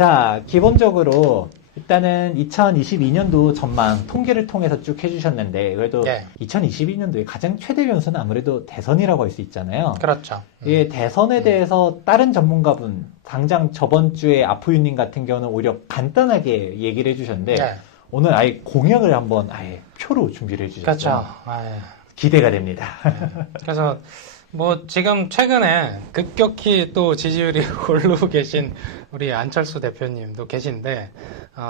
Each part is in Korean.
자, 기본적으로 일단은 2022년도 전망 통계를 통해서 쭉 해주셨는데 그래도 네. 2022년도에 가장 최대 변수는 아무래도 대선이라고 할 수 있잖아요. 그렇죠. 이 대선에 대해서 다른 전문가분, 당장 저번 주에 아프유님 같은 경우는 오히려 간단하게 얘기를 해주셨는데 네. 오늘 아예 공약을 한번 아예 표로 준비를 해주셨어요. 그렇죠. 아유. 기대가 됩니다. 그래서 뭐 지금 최근에 급격히 또 지지율이 오르고 계신 우리 안철수 대표님도 계신데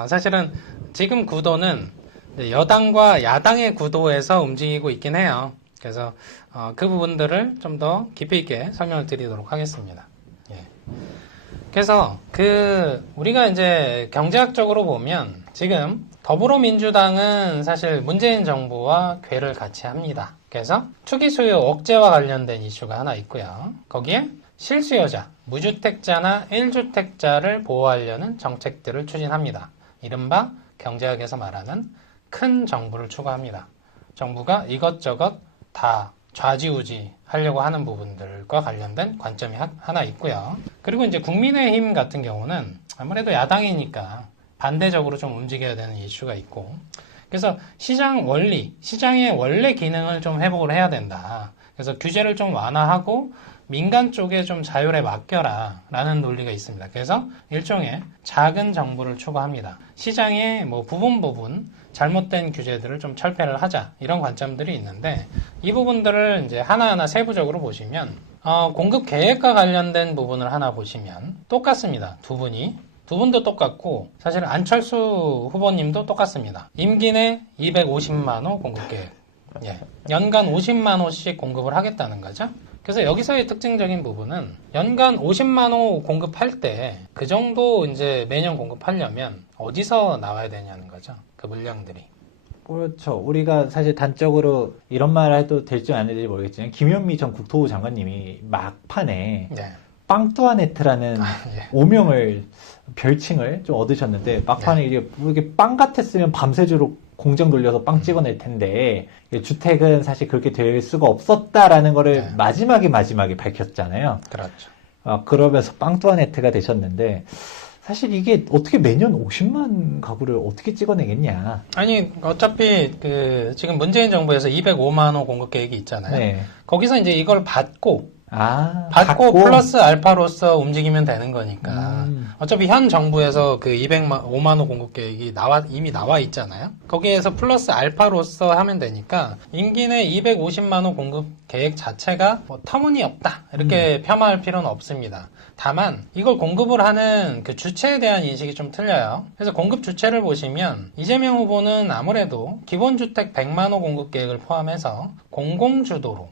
사실은 지금 구도는 여당과 야당의 구도에서 움직이고 있긴 해요. 그래서 그 부분들을 좀 더 깊이 있게 설명을 드리도록 하겠습니다. 예. 그래서 우리가 이제 경제학적으로 보면 지금 더불어민주당은 사실 문재인 정부와 궤를 같이 합니다. 그래서 투기 수요 억제와 관련된 이슈가 하나 있고요. 거기에 실수요자, 무주택자나 1주택자를 보호하려는 정책들을 추진합니다. 이른바 경제학에서 말하는 큰 정부를 추구합니다. 정부가 이것저것 다 좌지우지 하려고 하는 부분들과 관련된 관점이 하나 있고요. 그리고 이제 국민의힘 같은 경우는 아무래도 야당이니까 반대적으로 좀 움직여야 되는 이슈가 있고, 그래서 시장의 원래 기능을 좀 회복을 해야 된다. 그래서 규제를 좀 완화하고 민간 쪽에 좀 자율에 맡겨라 라는 논리가 있습니다. 그래서 일종의 작은 정부를 추구합니다. 시장의 뭐 부분 잘못된 규제들을 좀 철폐를 하자, 이런 관점들이 있는데, 이 부분들을 이제 하나하나 세부적으로 보시면 공급 계획과 관련된 부분을 하나 보시면 똑같습니다. 두 분도 똑같고, 사실 안철수 후보님도 똑같습니다. 임기 내 250만 호 공급 계획. 예. 연간 50만 호씩 공급을 하겠다는 거죠. 그래서 여기서의 특징적인 부분은 연간 50만 호 공급할 때 그 정도 이제 매년 공급하려면 어디서 나와야 되냐는 거죠. 그 물량들이. 그렇죠. 우리가 사실 단적으로 이런 말 해도 될지 안 될지 모르겠지만 김현미 전 국토부 장관님이 막판에 네. 빵뚜아네트라는 예. 오명을 별칭을 좀 얻으셨는데 막판에 이게 빵 같았으면 밤새도록 공장 돌려서 빵 찍어낼 텐데 주택은 사실 그렇게 될 수가 없었다라는 거를 네. 마지막에 밝혔잖아요. 그렇죠. 그러면서 빵뚜아네트가 되셨는데 사실 이게 어떻게 매년 50만 가구를 어떻게 찍어내겠냐. 아니, 어차피 지금 문재인 정부에서 205만 호 공급 계획이 있잖아요. 네. 거기서 이제 이걸 받고 받고 플러스 알파로서 움직이면 되는 거니까. 어차피 현 정부에서 그 205만 호 공급 계획이 이미 나와 있잖아요. 거기에서 플러스 알파로서 하면 되니까 임기 내 250만 호 공급 계획 자체가 뭐 터무니없다, 이렇게 폄하할 필요는 없습니다. 다만 이걸 공급을 하는 그 주체에 대한 인식이 좀 틀려요. 그래서 공급 주체를 보시면 이재명 후보는 아무래도 기본주택 100만 호 공급 계획을 포함해서 공공주도로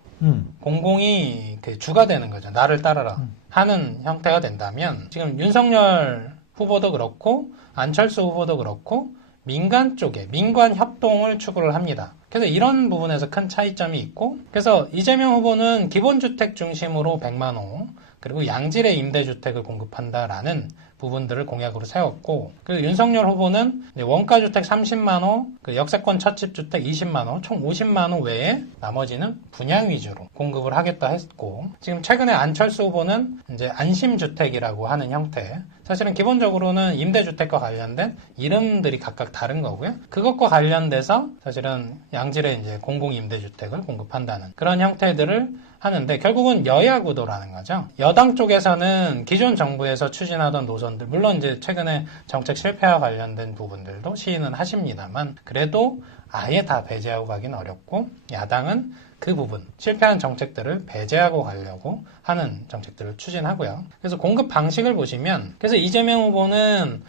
공공이 그 주가 되는 거죠. 나를 따라라 하는 형태가 된다면, 지금 윤석열 후보도 그렇고 안철수 후보도 그렇고 민간 쪽에 민관 협동을 추구를 합니다. 그래서 이런 부분에서 큰 차이점이 있고, 그래서 이재명 후보는 기본주택 중심으로 100만 호, 그리고 양질의 임대주택을 공급한다라는 부분들을 공약으로 세웠고, 그리고 윤석열 후보는 원가주택 30만 호, 역세권 첫집주택 20만 호, 총 50만 호 외에 나머지는 분양 위주로 공급을 하겠다 했고, 지금 최근에 안철수 후보는 이제 안심주택이라고 하는 형태, 사실은 기본적으로는 임대주택과 관련된 이름들이 각각 다른 거고요. 그것과 관련돼서 사실은 양질의 이제 공공임대주택을 공급한다는 그런 형태들을 하는데, 결국은 여야 구도라는 거죠. 여당 쪽에서는 기존 정부에서 추진하던 노선들, 물론 이제 최근에 정책 실패와 관련된 부분들도 시인은 하십니다만, 그래도 아예 다 배제하고 가긴 어렵고, 야당은 그 부분, 실패한 정책들을 배제하고 가려고 하는 정책들을 추진하고요. 그래서 공급 방식을 보시면, 그래서 이재명 후보는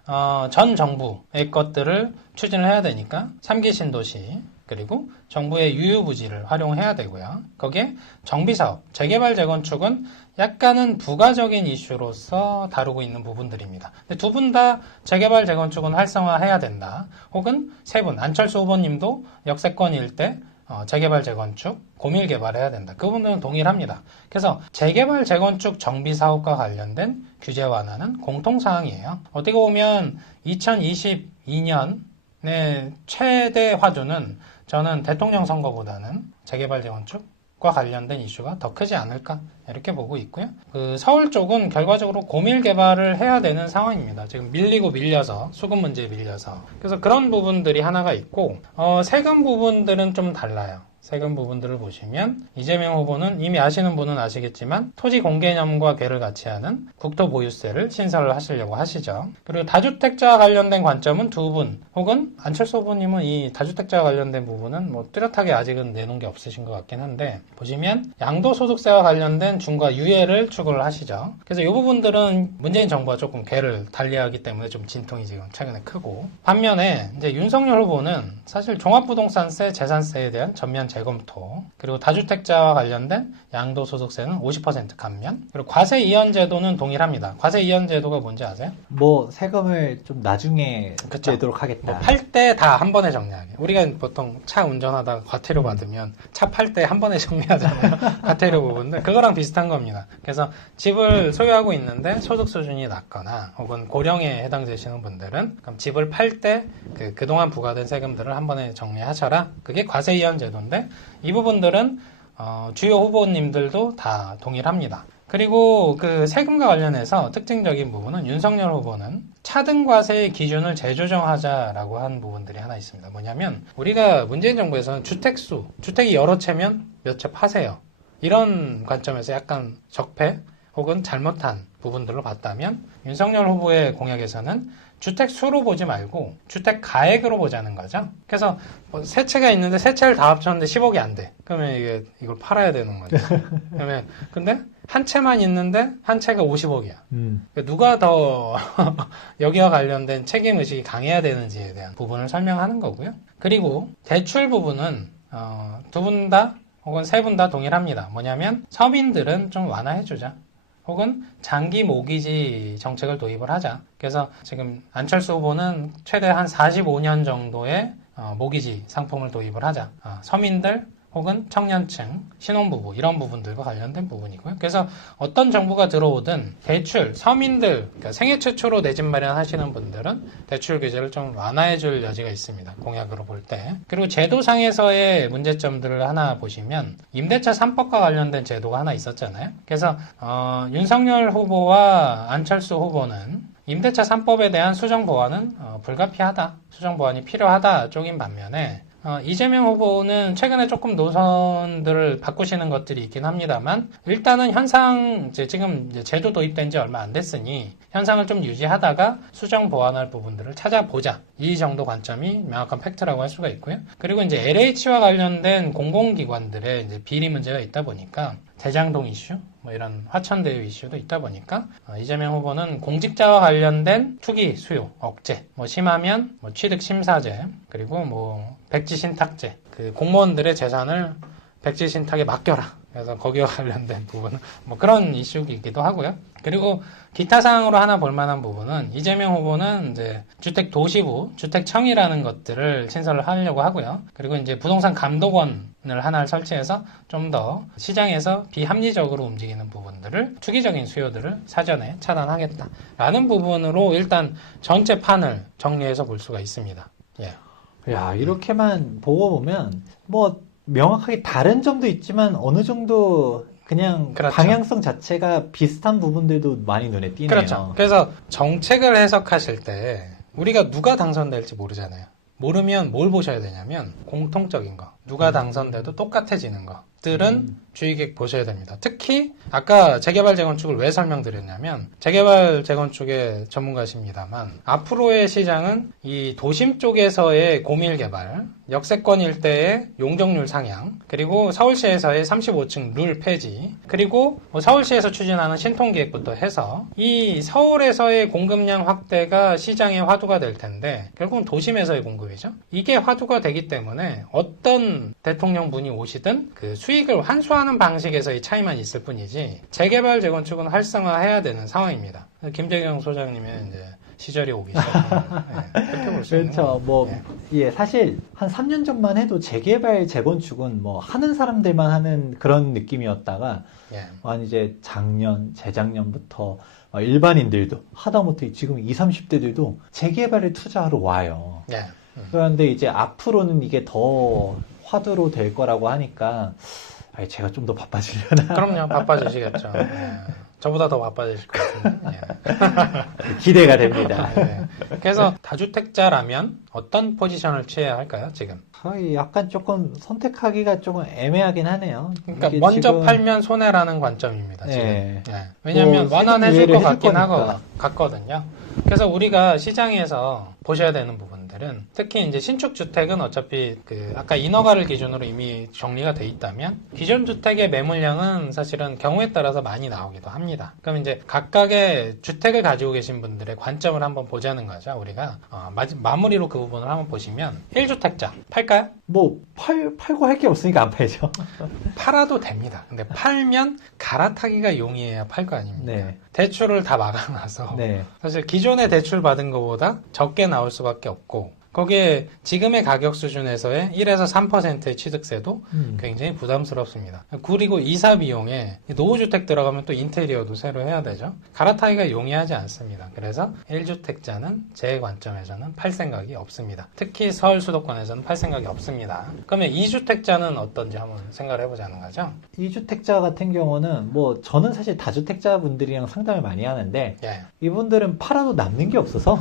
전 정부의 것들을 추진을 해야 되니까 3기 신도시, 그리고 정부의 유유부지를 활용해야 되고요. 거기에 정비사업, 재개발, 재건축은 약간은 부가적인 이슈로서 다루고 있는 부분들입니다. 두 분 다 재개발, 재건축은 활성화해야 된다. 혹은 세 분, 안철수 후보님도 역세권 일대 재개발, 재건축, 고밀 개발해야 된다. 그분들은 동일합니다. 그래서 재개발, 재건축, 정비사업과 관련된 규제 완화는 공통사항이에요. 어떻게 보면 2022년의 최대 화두는 저는 대통령 선거보다는 재개발, 재건축, 과 관련된 이슈가 더 크지 않을까 이렇게 보고 있고요. 그 서울 쪽은 결과적으로 고밀 개발을 해야 되는 상황입니다. 지금 밀리고 밀려서 수급 문제에 밀려서 그래서 그런 부분들이 하나가 있고 세금 부분들은 좀 달라요. 세금 부분들을 보시면 이재명 후보는 이미 아시는 분은 아시겠지만 토지 공개념과 괴를 같이 하는 국토보유세를 신설을 하시려고 하시죠. 그리고 다주택자와 관련된 관점은 두 분 혹은 안철수 후보님은 이 다주택자와 관련된 부분은 뭐 뚜렷하게 아직은 내놓은 게 없으신 것 같긴 한데 보시면 양도소득세와 관련된 중과 유예를 추구를 하시죠. 그래서 이 부분들은 문재인 정부와 조금 괴를 달리하기 때문에 좀 진통이 지금 최근에 크고 반면에 이제 윤석열 후보는 사실 종합부동산세, 재산세에 대한 전면 재검토 그리고 다주택자와 관련된 양도소득세는 50% 감면 그리고 과세이연제도는 동일합니다. 과세이연제도가 뭔지 아세요? 뭐 세금을 좀 나중에 그쵸. 내도록 하겠다. 뭐 팔 때 다 한 번에 정리하게. 우리가 보통 차 운전하다가 과태료 받으면 차 팔 때 한 번에 정리하잖아요. 과태료 부분들. 그거랑 비슷한 겁니다. 그래서 집을 소유하고 있는데 소득 수준이 낮거나 혹은 고령에 해당되시는 분들은 그럼 집을 팔 때 그동안 부과된 세금들을 한 번에 정리하셔라. 그게 과세이연 제도인데 이 부분들은 주요 후보님들도 다 동일합니다. 그리고 그 세금과 관련해서 특징적인 부분은 윤석열 후보는 차등과세의 기준을 재조정하자라고 한 부분들이 하나 있습니다. 뭐냐면 우리가 문재인 정부에서는 주택수, 주택이 여러 채면 몇 채 파세요. 이런 관점에서 약간 적폐 혹은 잘못한 부분들로 봤다면 윤석열 후보의 공약에서는 주택 수로 보지 말고 주택 가액으로 보자는 거죠. 그래서 뭐 세 채가 있는데 세 채를 다 합쳤는데 10억이 안 돼. 그러면 이걸 팔아야 되는 거죠. 그러면 근데 한 채만 있는데 한 채가 50억이야. 그러니까 누가 더 여기와 관련된 책임의식이 강해야 되는지에 대한 부분을 설명하는 거고요. 그리고 대출 부분은 두 분 다 혹은 세 분 다 동일합니다. 뭐냐면 서민들은 좀 완화해주자. 혹은 장기 모기지 정책을 도입을 하자. 그래서 지금 안철수 후보는 최대 한 45년 정도의 모기지 상품을 도입을 하자. 서민들 혹은 청년층, 신혼부부 이런 부분들과 관련된 부분이고요. 그래서 어떤 정부가 들어오든 대출, 서민들, 그러니까 생애 최초로 내 집 마련하시는 분들은 대출 규제를 좀 완화해줄 여지가 있습니다. 공약으로 볼 때. 그리고 제도상에서의 문제점들을 하나 보시면 임대차 3법과 관련된 제도가 하나 있었잖아요. 그래서 윤석열 후보와 안철수 후보는 임대차 3법에 대한 수정 보완은 불가피하다, 수정 보완이 필요하다 쪽인 반면에 이재명 후보는 최근에 조금 노선들을 바꾸시는 것들이 있긴 합니다만 일단은 현상 지금 이제 제도 도입된 지 얼마 안 됐으니 현상을 좀 유지하다가 수정 보완할 부분들을 찾아보자. 이 정도 관점이 명확한 팩트라고 할 수가 있고요. 그리고 이제 LH와 관련된 공공기관들의 이제 비리 문제가 있다 보니까 대장동 이슈, 뭐 이런 화천대유 이슈도 있다 보니까 이재명 후보는 공직자와 관련된 투기 수요 억제, 뭐 심하면 뭐 취득 심사제, 그리고 뭐 백지 신탁제, 그 공무원들의 재산을 백지 신탁에 맡겨라. 그래서 거기와 관련된 부분은 뭐 그런 이슈이기도 하고요. 그리고 기타 사항으로 하나 볼 만한 부분은 이재명 후보는 이제 주택 도시부, 주택청이라는 것들을 신설을 하려고 하고요. 그리고 이제 부동산 감독원을 하나를 설치해서 좀 더 시장에서 비합리적으로 움직이는 부분들을 투기적인 수요들을 사전에 차단하겠다라는 부분으로 일단 전체 판을 정리해서 볼 수가 있습니다. 예. 야, 이렇게만 보고 보면 뭐 명확하게 다른 점도 있지만 어느 정도 그냥 그렇죠. 방향성 자체가 비슷한 부분들도 많이 눈에 띄네요. 그렇죠. 그래서 정책을 해석하실 때 우리가 누가 당선될지 모르잖아요. 모르면 뭘 보셔야 되냐면 공통적인 거. 누가 당선돼도 똑같아지는 것들은 주의 깊게 보셔야 됩니다. 특히 아까 재개발 재건축을 왜 설명드렸냐면 재개발 재건축의 전문가십니다만 앞으로의 시장은 이 도심 쪽에서의 고밀 개발, 역세권 일대의 용적률 상향, 그리고 서울시에서의 35층 룰 폐지, 그리고 뭐 서울시에서 추진하는 신통기획부터 해서 이 서울에서의 공급량 확대가 시장의 화두가 될 텐데 결국은 도심에서의 공급이죠. 이게 화두가 되기 때문에 어떤 대통령 분이 오시든 그 수익을 환수하는 방식에서의 차이만 있을 뿐이지 재개발 재건축은 활성화해야 되는 상황입니다. 김재경 소장님의 이제 시절이 오기 시작합니다. 네, 그렇게 볼 수 있는 그렇죠. 뭐, 예, 사실 한 3년 전만 해도 재개발, 재건축은 뭐 하는 사람들만 하는 그런 느낌이었다가 예. 한 이제 작년, 재작년부터 일반인들도 하다못해 지금 20, 30대들도 재개발에 투자하러 와요. 예. 그런데 이제 앞으로는 이게 더 화두로 될 거라고 하니까 아니, 제가 좀 더 바빠지려나? 그럼요, 바빠지시겠죠. 예. 저보다 더 바빠지실 것 같은데. 예. 기대가 됩니다. 네. 그래서 다주택자라면 어떤 포지션을 취해야 할까요, 지금? 거의 약간 조금 선택하기가 조금 애매하긴 하네요. 그러니까 이게 먼저 지금- 팔면 손해라는 관점입니다, 지금. 네. 예. 왜냐하면 뭐 완화해줄 세금 것 유예를 같긴 해줄 거니까. 같거든요. 그래서 우리가 시장에서 보셔야 되는 부분들은 특히 이제 신축 주택은 어차피 그 아까 인허가를 기준으로 이미 정리가 돼 있다면 기존 주택의 매물량은 사실은 경우에 따라서 많이 나오기도 합니다. 그럼 이제 각각의 주택을 가지고 계신 분들의 관점을 한번 보자는 거죠. 우리가 마무리로 그 부분을 한번 보시면 1주택자 팔까요? 뭐 팔고 할 게 없으니까 안 팔죠. 팔아도 됩니다. 근데 팔면 갈아타기가 용이해야 팔 거 아닙니까? 네. 대출을 다 막아놔서 네. 사실 기존에 대출 받은 것보다 적게 나올 수밖에 없고 거기에 지금의 가격 수준에서의 1에서 3%의 취득세도 굉장히 부담스럽습니다. 그리고 이사 비용에 노후주택 들어가면 또 인테리어도 새로 해야 되죠. 갈아타기가 용이하지 않습니다. 그래서 1주택자는 제 관점에서는 팔 생각이 없습니다. 특히 서울 수도권에서는 팔 생각이 없습니다. 그러면 2주택자는 어떤지 한번 생각을 해보자는 거죠. 2주택자 같은 경우는 뭐 저는 사실 다주택자 분들이랑 상담을 많이 하는데 예. 이분들은 팔아도 남는 게 없어서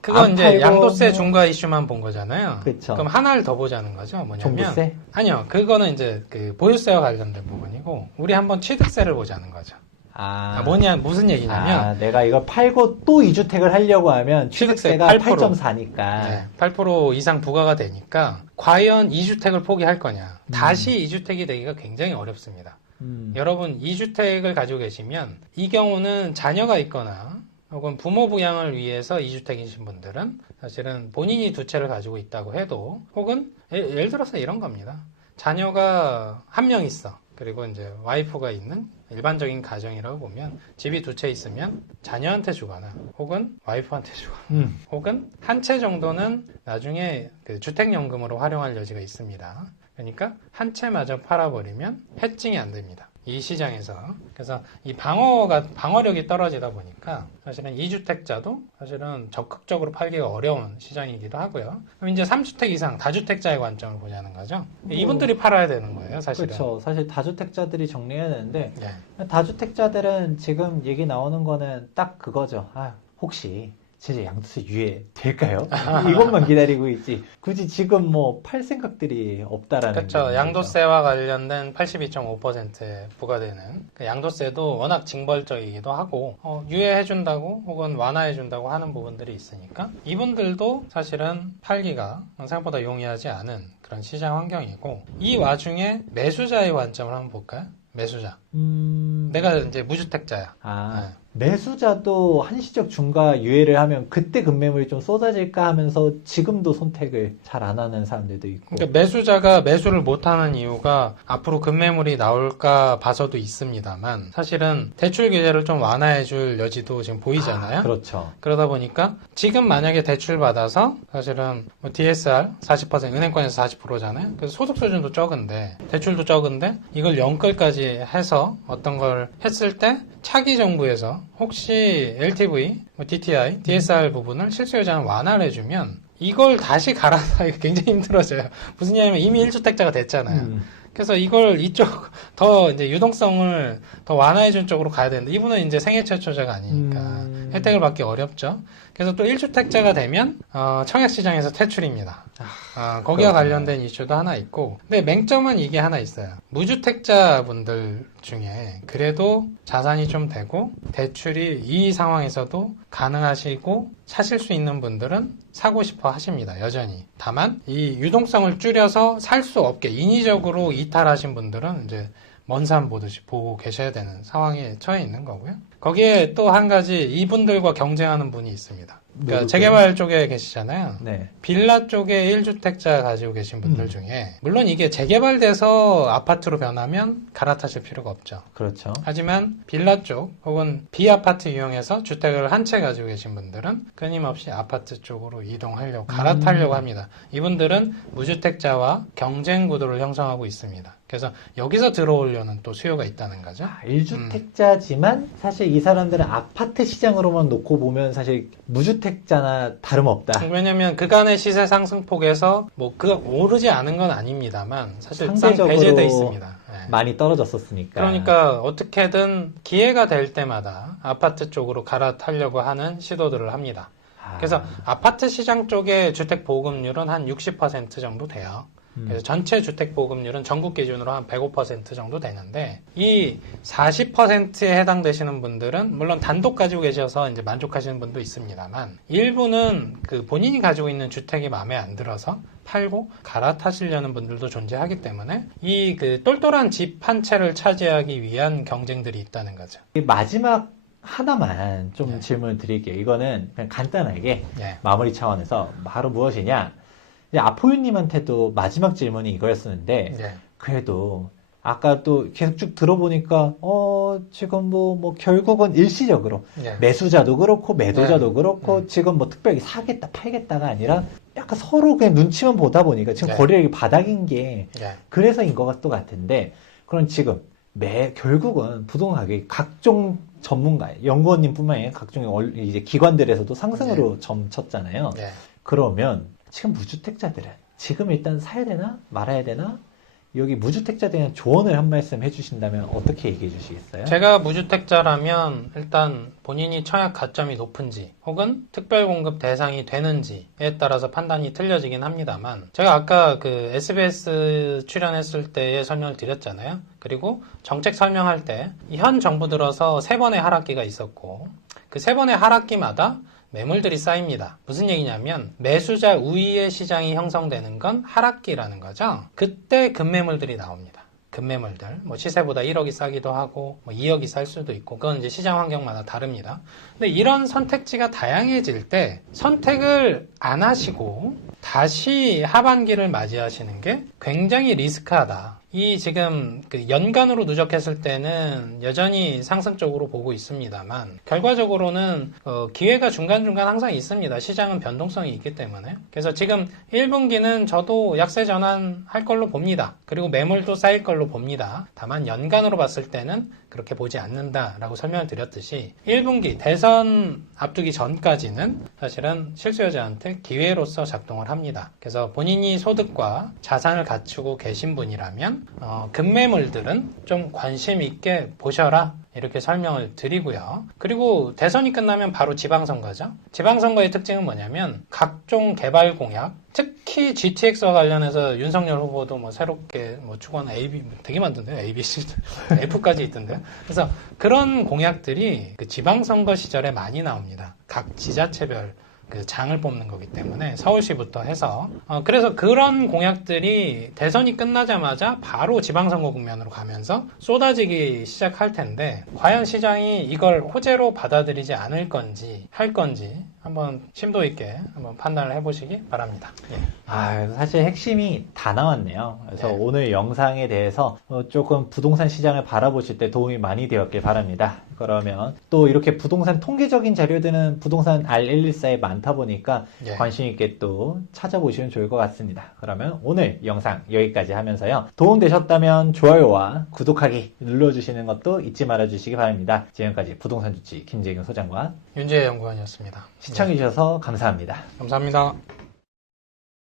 그건 안 이제 팔고 양도세 뭐- 중과 이슈만 본 거잖아요. 그쵸. 그럼 하나를 더 보자는 거죠. 뭐냐면 종부세? 아니요, 그거는 이제 그 보유세와 관련된 부분이고 우리 한번 취득세를 보자는 거죠. 무슨 얘기냐면 내가 이걸 팔고 또 2주택을 하려고 하면 취득세 취득세가 8%. 8.4니까 8% 이상 부과가 되니까 과연 2주택을 포기할 거냐? 다시 2주택이 되기가 굉장히 어렵습니다. 여러분 2주택을 가지고 계시면 이 경우는 자녀가 있거나 혹은 부모 부양을 위해서 2주택이신 분들은 사실은 본인이 두 채를 가지고 있다고 해도 혹은 예를 들어서 이런 겁니다. 자녀가 한 명 있어. 그리고 이제 와이프가 있는 일반적인 가정이라고 보면 집이 두 채 있으면 자녀한테 주거나 혹은 와이프한테 주거나 혹은 한 채 정도는 나중에 그 주택연금으로 활용할 여지가 있습니다. 그러니까 한 채마저 팔아버리면 해칭이 안 됩니다. 이 시장에서. 그래서 이 방어력이 떨어지다 보니까 사실은 2주택자도 사실은 적극적으로 팔기가 어려운 시장이기도 하고요. 그럼 이제 3주택 이상 다주택자의 관점을 보자는 거죠. 이분들이 팔아야 되는 거예요, 사실은. 그렇죠. 사실 다주택자들이 정리해야 되는데 예. 다주택자들은 지금 얘기 나오는 거는 딱 그거죠. 혹시 진짜 양도세 유예 될까요? 이것만 기다리고 있지. 굳이 지금 뭐 팔 생각들이 없다라는 그렇죠. 거죠. 양도세와 관련된 82.5%에 부과되는 그 양도세도 워낙 징벌적이기도 하고 유예해준다고 혹은 완화해준다고 하는 부분들이 있으니까 이분들도 사실은 팔기가 생각보다 용이하지 않은 그런 시장 환경이고 이 와중에 매수자의 관점을 한번 볼까요? 매수자. 내가 이제 무주택자야. 매수자도 한시적 중과 유예를 하면 그때 급매물이 좀 쏟아질까 하면서 지금도 선택을 잘 안 하는 사람들도 있고. 그러니까 매수자가 매수를 못하는 이유가 앞으로 급매물이 나올까 봐서도 있습니다만 사실은 대출 규제를 좀 완화해줄 여지도 지금 보이잖아요. 그렇죠. 그러다 보니까 지금 만약에 대출 받아서 사실은 뭐 DSR 40% 은행권에서 40%잖아요. 그래서 소득 수준도 적은데 대출도 적은데 이걸 연끌까지 해서 어떤 걸 했을 때 차기 정부에서 혹시 LTV, DTI, DSR 부분을 실수요자는 완화를 해주면 이걸 다시 갈아타기가 굉장히 힘들어져요. 무슨 얘기냐면 이미 1주택자가 됐잖아요. 그래서 이걸 이쪽 더 이제 유동성을 더 완화해준 쪽으로 가야 되는데 이분은 이제 생애 최초자가 아니니까 혜택을 받기 어렵죠. 그래서 또 1주택자가 되면 청약시장에서 퇴출입니다. 거기와 관련된 이슈도 하나 있고 근데 맹점은 이게 하나 있어요. 무주택자분들 중에 그래도 자산이 좀 되고 대출이 이 상황에서도 가능하시고 사실 수 있는 분들은 사고 싶어 하십니다. 여전히. 다만 이 유동성을 줄여서 살 수 없게 인위적으로 이탈하신 분들은 이제 먼 산 보듯이 보고 계셔야 되는 상황에 처해 있는 거고요. 거기에 또 한 가지 이분들과 경쟁하는 분이 있습니다. 그러니까 재개발 쪽에 계시잖아요. 네. 빌라 쪽에 1주택자 가지고 계신 분들 중에 물론 이게 재개발돼서 아파트로 변하면 갈아타실 필요가 없죠. 그렇죠. 하지만 빌라 쪽 혹은 비아파트 이용해서 주택을 한 채 가지고 계신 분들은 끊임없이 아파트 쪽으로 이동하려고 갈아타려고 합니다. 이분들은 무주택자와 경쟁 구도를 형성하고 있습니다. 그래서 여기서 들어오려는 또 수요가 있다는 거죠. 1주택자지만 사실 이 사람들은 아파트 시장으로만 놓고 보면 사실 무주택 무주택자나 다름없다. 왜냐면 그간의 시세 상승폭에서 뭐 그 오르지 않은 건 아닙니다만 사실상 상대적으로 배제돼 있습니다. 네. 많이 떨어졌었으니까. 그러니까 어떻게든 기회가 될 때마다 아파트 쪽으로 갈아타려고 하는 시도들을 합니다. 그래서 아파트 시장 쪽의 주택 보급률은 한 60% 정도 돼요. 그래서 전체 주택 보급률은 전국 기준으로 한 105% 정도 되는데 이 40%에 해당되시는 분들은 물론 단독 가지고 계셔서 이제 만족하시는 분도 있습니다만 일부는 그 본인이 가지고 있는 주택이 마음에 안 들어서 팔고 갈아타시려는 분들도 존재하기 때문에 이 그 똘똘한 집 한 채를 차지하기 위한 경쟁들이 있다는 거죠. 마지막 하나만 좀 네. 질문을 드릴게요. 이거는 그냥 간단하게 예. 마무리 차원에서 바로 무엇이냐. 이제 아포유님한테도 마지막 질문이 이거였었는데 예. 그래도 아까 또 계속 쭉 들어보니까 지금 뭐 결국은 일시적으로 예. 매수자도 그렇고 매도자도 그렇고 지금 뭐 특별히 사겠다 팔겠다가 아니라 약간 서로 그냥 눈치만 보다 보니까 지금 네. 거래량이 바닥인 게 예. 그래서인 것도 같은데 그럼 지금 결국은 부동산 가격이 각종 전문가, 연구원님뿐만 아니라 각종 이제 기관들에서도 상승으로 점쳤잖아요. 예. 그러면 지금 무주택자들은 지금 일단 사야 되나 말아야 되나? 여기 무주택자들에 조언을 한 말씀 해주신다면 어떻게 얘기해 주시겠어요? 제가 무주택자라면 일단 본인이 청약 가점이 높은지 혹은 특별공급 대상이 되는지에 따라서 판단이 틀려지긴 합니다만 제가 아까 그 SBS 출연했을 때에 설명을 드렸잖아요. 그리고 정책 설명할 때 현 정부 들어서 3번의 하락기가 있었고 그 3번의 하락기마다 매물들이 쌓입니다. 무슨 얘기냐면 매수자 우위의 시장이 형성되는 건 하락기라는 거죠. 그때 급매물들이 나옵니다. 급매물들, 뭐 시세보다 1억이 싸기도 하고 뭐 2억이 쌀 수도 있고 그건 이제 시장 환경마다 다릅니다. 근데 이런 선택지가 다양해질 때 선택을 안 하시고 다시 하반기를 맞이하시는 게 굉장히 리스크하다. 이 지금 그 연간으로 누적했을 때는 여전히 상승 쪽으로 보고 있습니다만 결과적으로는 기회가 중간중간 항상 있습니다. 시장은 변동성이 있기 때문에. 그래서 지금 1분기는 저도 약세 전환할 걸로 봅니다. 그리고 매물도 쌓일 걸로 봅니다. 다만 연간으로 봤을 때는 그렇게 보지 않는다라고 설명을 드렸듯이 1분기 대선 앞두기 전까지는 사실은 실수요자한테 기회로서 작동을 합니다. 그래서 본인이 소득과 자산을 갖추고 계신 분이라면 급매물들은 좀 관심 있게 보셔라 이렇게 설명을 드리고요. 그리고 대선이 끝나면 바로 지방선거죠. 지방선거의 특징은 뭐냐면 각종 개발 공약, 특히 GTX와 관련해서 윤석열 후보도 뭐 새롭게 뭐 추구하는 AB 되게 많던데요. ABC, F까지 있던데요. 그래서 그런 공약들이 그 지방선거 시절에 많이 나옵니다. 각 지자체별 그 장을 뽑는 거기 때문에 서울시부터 해서 그래서 그런 공약들이 대선이 끝나자마자 바로 지방선거 국면으로 가면서 쏟아지기 시작할 텐데 과연 시장이 이걸 호재로 받아들이지 않을 건지 할 건지 한번 심도 있게 한번 판단을 해보시기 바랍니다. 예. 사실 핵심이 다 나왔네요. 그래서 네. 오늘 영상에 대해서 조금 부동산 시장을 바라보실 때 도움이 많이 되었길 바랍니다. 그러면 또 이렇게 부동산 통계적인 자료들은 부동산 R114에 많다 보니까 예. 관심 있게 또 찾아보시면 좋을 것 같습니다. 그러면 오늘 영상 여기까지 하면서요. 도움되셨다면 좋아요와 구독하기 눌러주시는 것도 잊지 말아주시기 바랍니다. 지금까지 부동산 주치 김재경 소장과 윤재혜 연구원이었습니다. 시청해주셔서 감사합니다. 감사합니다.